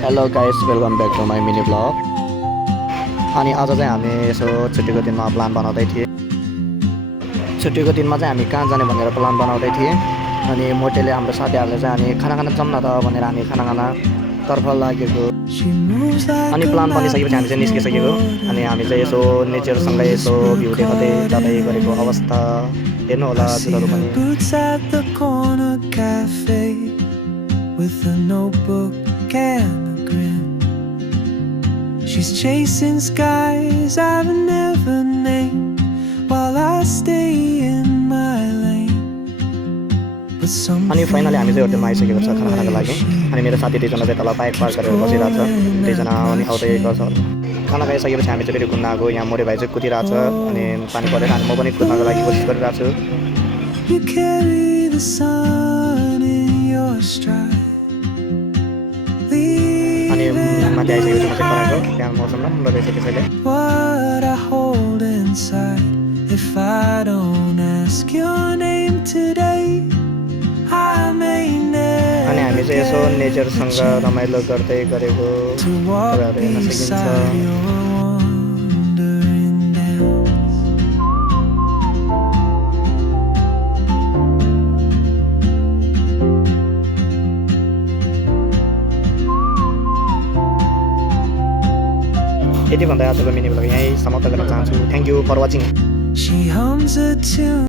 Hello guys, welcome back to my mini blog. अनि आज चाहिँ हामी यसो छुट्टीको दिनमा प्लान बनाउँदै थिएँ। छुट्टीको दिनमा चाहिँ हामी कहाँ जाने भनेर प्लान बनाउँदै थिएँ। अनि मोटेले हाम्रो साथीहरूले चाहिँ हामी खाना खान जाऊँ न त भनेर हामी खाना खानातर्फ लागेको। अनि प्लान बनिसकेपछि हामी चाहिँ निस्किसकेको। अनि हामी चाहिँ यसो नेचरसँगै यसो भ्यू देखाउँदै जाँदै गरेको अवस्था हेर्नु होला हजुरहरू पनि। With a notebook and a grin, she's chasing skies I've never named while I stay in my lane. But अनि फाइनली हामी चाहिँ होटलमा आइसकेको छ खाना खानको लागि। अनि मेरो साथी दुईजना चाहिँ तल बाइक पार्क गरेर बसिरहेको छ। दुईजना अनि आउँदै गर्छ। खाना खाइसकेपछि हामी चाहिँ फेरि कुद्न आएको। यहाँ मोरे भाइ चाहिँ कुदिरहेको छ अनि पानी परेर अनि म पनि कुद्नको लागि कोसिस गरिरहेको छु। you carry the sun in your stride. अनि माथि आइसकेपछि म चाहिँ कराएको त्यहाँ मौसम राम्रो रहेछ त्यसैले। What I hold inside, if I don't ask your name today, I may never अनि हामी चाहिँ यसो नेचरसँग रमाइलो गर्दै गरेको कुराहरू हेर्न सकिन्छ। यति भन्दा आजको मिनी ब्लग यहीँ समाप्त गर्न चाहन्छु। Thank you for watching. She hums a tune.